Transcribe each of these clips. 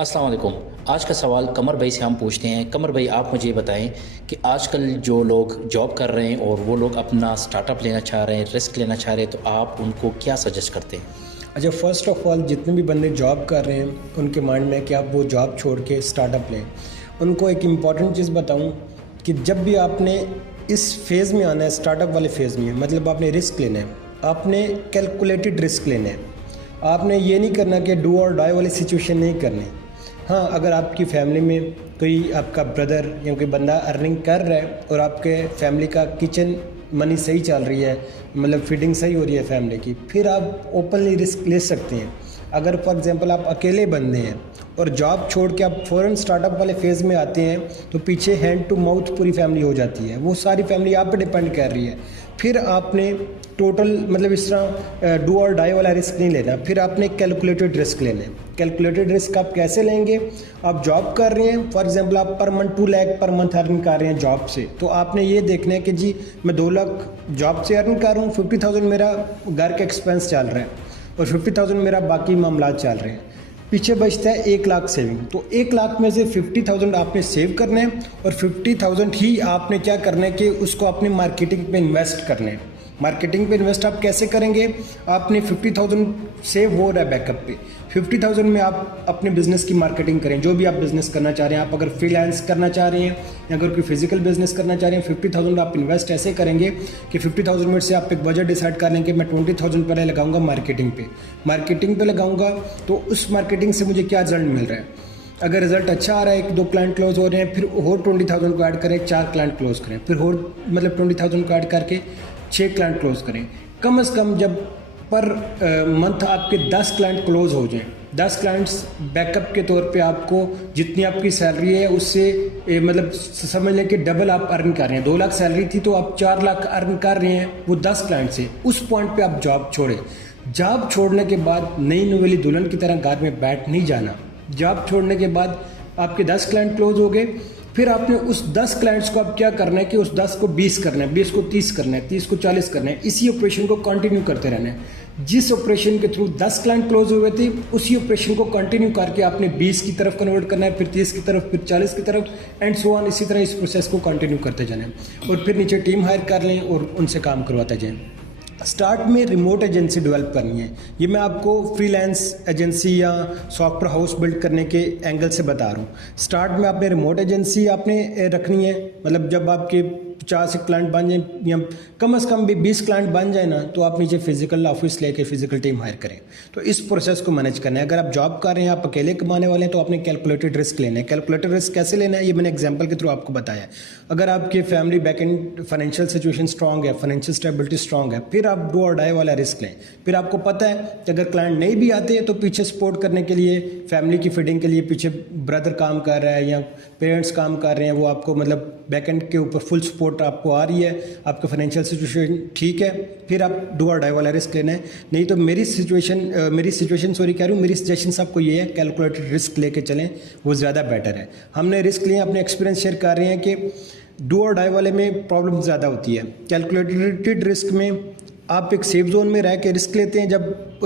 अस्सलाम वालेकुम। आज का सवाल कमर भाई से हम पूछते हैं। कमर भाई, आप मुझे बताएं कि आजकल जो लोग जॉब कर रहे हैं और वो लोग अपना स्टार्टअप लेना चाह रहे हैं, रिस्क लेना चाह रहे हैं, तो आप उनको क्या सजेस्ट करते हैं? अच्छा, फ़र्स्ट ऑफ़ ऑल जितने भी बंदे जॉब कर रहे हैं उनके माइंड में कि आप वो जॉब छोड़ के स्टार्टअप लें। उनको एक इम्पॉर्टेंट चीज़ बताऊं कि जब भी आपने इस फेज़ में आना है, स्टार्टअप वाले फेज़ में, मतलब आपने रिस्क लेना है, आपने कैलकुलेटेड रिस्क लेना है। आपने ये नहीं करना कि डू और डाई वाली सिचुएशन नहीं करनी। हाँ, अगर आपकी फैमिली में कोई आपका ब्रदर या कोई बंदा अर्निंग कर रहा है और आपके फैमिली का किचन मनी सही चल रही है, मतलब फीडिंग सही हो रही है फैमिली की, फिर आप ओपनली रिस्क ले सकते हैं। अगर फॉर एग्जांपल आप अकेले बंदे हैं और जॉब छोड़ के आप फ़ौरन स्टार्टअप वाले फेज़ में आते हैं तो पीछे हैंड टू माउथ पूरी फैमिली हो जाती है, वो सारी फैमिली आप पे डिपेंड कर रही है। फिर आपने टोटल मतलब इस तरह डू और डाई वाला रिस्क नहीं लेना, फिर आपने कैलकुलेटेड रिस्क लेना है। कैलकुलेटेड रिस्क आप कैसे लेंगे? आप जॉब कर रहे हैं, फॉर एग्जांपल आप per month 2 lakh per month earn कर रहे हैं जॉब से, तो आपने ये देखना है कि जी मैं 2 लाख जॉब से अर्न कर रहा हूँ, 50,000 मेरा घर का एक्सपेंस चल रहा है और 50,000 मेरा बाकी मामला चल रहे हैं। पीछे बचता है 1 लाख सेविंग, तो 1 लाख में से 50,000 आपने सेव करना है और 50,000 ही आपने क्या करना है कि उसको अपने मार्केटिंग पे इन्वेस्ट करना है। मार्केटिंग पे इन्वेस्ट आप कैसे करेंगे? आपने 50,000 सेव हो रहा है बैकअप पे, 50,000 में आप अपने बिजनेस की मार्केटिंग करें। जो भी आप बिजनेस करना चाह रहे हैं, आप अगर फ्रीलांस करना चाह रहे हैं या अगर कोई फिजिकल बिजनेस करना चाह रहे हैं, 50,000 आप इन्वेस्ट ऐसे करेंगे कि 50,000 में से आप एक बजट डिसाइड कर लेंगे, मैं 20,000 पहले लगाऊंगा मार्केटिंग पे लगाऊंगा, तो उस मार्केटिंग से मुझे क्या रिजल्ट मिल रहा है। अगर रिजल्ट अच्छा आ रहा है, 1-2 क्लाइंट क्लोज हो रहे हैं, फिर और 20,000 को ऐड करें, 4 क्लाइंट क्लोज करें, फिर और मतलब 20,000 को ऐड करके 6 क्लाइंट क्लोज करें। कम से कम जब पर मंथ आपके 10 क्लाइंट क्लोज हो जाएं, 10 क्लाइंट्स बैकअप के तौर पे आपको जितनी आपकी सैलरी है उससे मतलब समझ लें कि डबल आप अर्न कर रहे हैं। 2 लाख सैलरी थी तो आप 4 लाख अर्न कर रहे हैं वो 10 क्लाइंट से। उस पॉइंट पे आप जॉब छोड़ें। जॉब छोड़ने के बाद नई नवेली दुल्हन की तरह घर में बैठ नहीं जाना। जॉब छोड़ने के बाद आपके 10 क्लाइंट क्लोज हो गए, फिर आपने उस 10 क्लाइंट्स को आप क्या करना है कि उस 10 को 20 करना है, 20 को 30 करना है, 30 को 40 करना है। इसी ऑपरेशन को कंटिन्यू करते रहना है। जिस ऑपरेशन के थ्रू 10 क्लाइंट क्लोज हुए थे, उसी ऑपरेशन को कंटिन्यू करके आपने 20 की तरफ कन्वर्ट करना है, फिर 30 की तरफ, फिर 40 की तरफ एंड सो ऑन। इसी तरह इस प्रोसेस को कंटिन्यू करते जाना है और फिर नीचे टीम हायर कर लें और उनसे काम करवाते जाएं। स्टार्ट में रिमोट एजेंसी डेवलप करनी है। ये मैं आपको फ्रीलांस एजेंसी या सॉफ्टवेयर हाउस बिल्ड करने के एंगल से बता रहा हूँ। स्टार्ट में आपने रिमोट एजेंसी आपने रखनी है, मतलब जब आपके 50 क्लाइंट बन जाए या कम से कम भी 20 क्लाइंट बन जाए ना, तो आप नीचे फिजिकल ऑफिस लेके फिजिकल टीम हायर करें। तो इस प्रोसेस को मैनेज करना है। अगर आप जॉब कर रहे हैं, आप अकेले कमाने वाले हैं, तो आपने कैलकुलेटेड रिस्क लेना है। कैलकुलेटेड रिस्क कैसे लेना है ये मैंने एग्जांपल के थ्रू आपको बताया। अगर आपकी family backend financial situation strong है, फाइनेंशियल स्टेबिलिटी स्ट्रांग है, फिर आप डू और डाई वाला रिस्क लें। फिर आपको पता है कि अगर क्लाइंट नहीं भी आते तो पीछे सपोर्ट करने के लिए, फैमिली की फीडिंग के लिए पीछे ब्रदर काम कर रहा है या पेरेंट्स काम कर रहे हैं, वो आपको मतलब बैकएंड के ऊपर फुल सपोर्ट आपको आ रही है, आपका फाइनेंशियल सिचुएशन ठीक है, फिर आप डू और डाई वाला रिस्क लेना है। नहीं तो मेरी सिचुएशन सॉरी कह रहा हूँ, मेरी सजेशन आपको ये है, कैलकुलेटेड रिस्क लेके चलें, वो ज़्यादा बेटर है। हमने रिस्क लिए, अपने एक्सपीरियंस शेयर कर रहे हैं कि डू और डाई वाले में प्रॉब्लम ज़्यादा होती है। कैलकुलेटेड रिस्क में आप एक सेफ जोन में रह के रिस्क लेते हैं। जब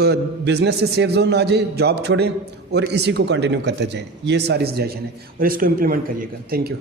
बिजनेस से सेफ जोन आ जाए, जॉब छोड़ें और इसी को कंटिन्यू करते जाएं। ये सारी सजेशन है और इसको इम्प्लीमेंट करिएगा। Thank you.